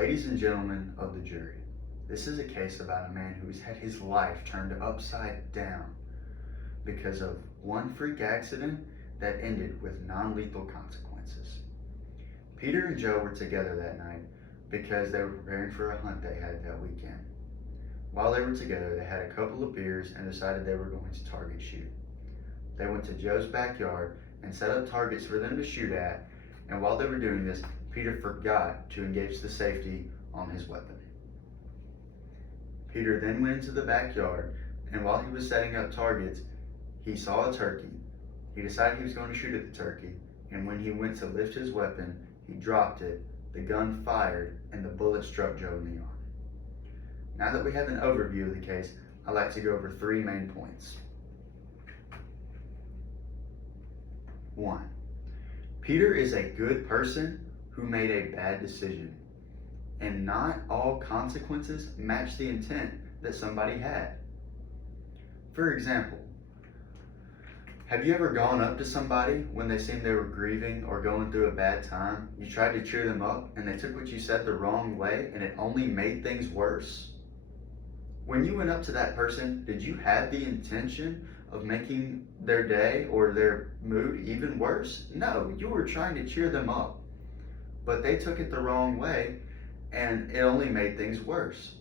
Ladies and gentlemen of the jury, this is a case about a man who has had his life turned upside down because of one freak accident that ended with non-lethal consequences. Peter and Joe were together that night because they were preparing for a hunt they had that weekend. While they were together, they had a couple of beers and decided they were going to target shoot. They went to Joe's backyard and set up targets for them to shoot at, and while they were doing this, Peter forgot to engage the safety on his weapon. Peter then went into the backyard, and while he was setting up targets, he saw a turkey. He decided he was going to shoot at the turkey, and when he went to lift his weapon, he dropped it, the gun fired, and the bullet struck Joe in the arm. Now that we have an overview of the case, I'd like to go over 3 main points. 1. Peter is a good person who made a bad decision, and not all consequences match the intent that somebody had. For example, have you ever gone up to somebody when they seemed they were grieving or going through a bad time? You tried to cheer them up and they took what you said the wrong way and it only made things worse? When you went up to that person, did you have the intention of making their day or their mood even worse? No, you were trying to cheer them up, but they took it the wrong way and it only made things worse.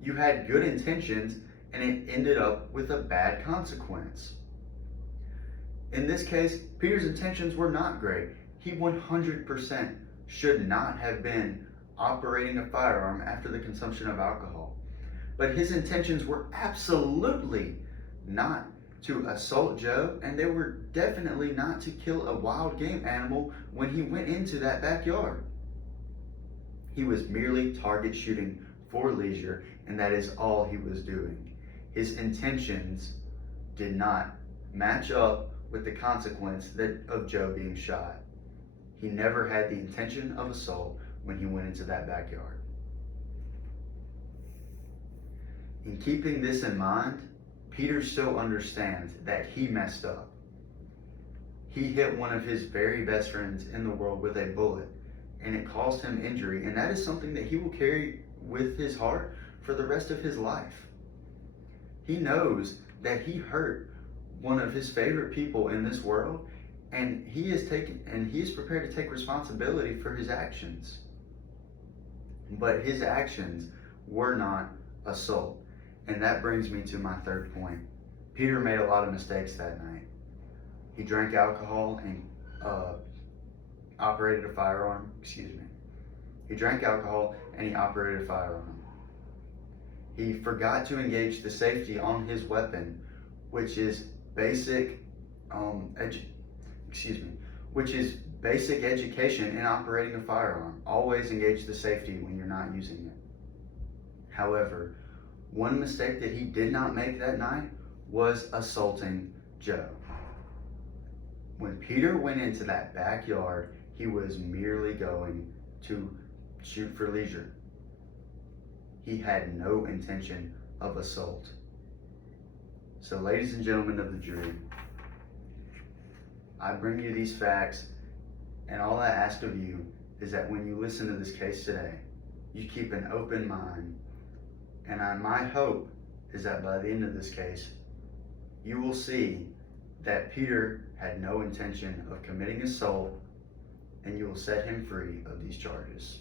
You had good intentions and it ended up with a bad consequence. In this case, Peter's intentions were not great. He 100% should not have been operating a firearm after the consumption of alcohol. But his intentions were absolutely not to assault Joe, and they were definitely not to kill a wild game animal when he went into that backyard. He was merely target shooting for leisure, and that is all he was doing. His intentions did not match up with the consequence of Joe being shot. He never had the intention of assault when he went into that backyard. In keeping this in mind, Peter still understands that he messed up. He hit one of his very best friends in the world with a bullet, and it caused him injury, and that is something that he will carry with his heart for the rest of his life. He knows that he hurt one of his favorite people in this world, and he is prepared to take responsibility for his actions. But his actions were not assault. And that brings me to my 3rd point. Peter made a lot of mistakes that night. He drank alcohol and operated a firearm. He drank alcohol and he operated a firearm. He forgot to engage the safety on his weapon, which is basic basic education in operating a firearm. Always engage the safety when you're not using it. However, one mistake that he did not make that night was assaulting Joe. When Peter went into that backyard, he was merely going to shoot for leisure. He had no intention of assault. So, ladies and gentlemen of the jury, I bring you these facts, and all I ask of you is that when you listen to this case today, you keep an open mind. And my hope is that by the end of this case, you will see that Peter had no intention of committing assault, and you will set him free of these charges.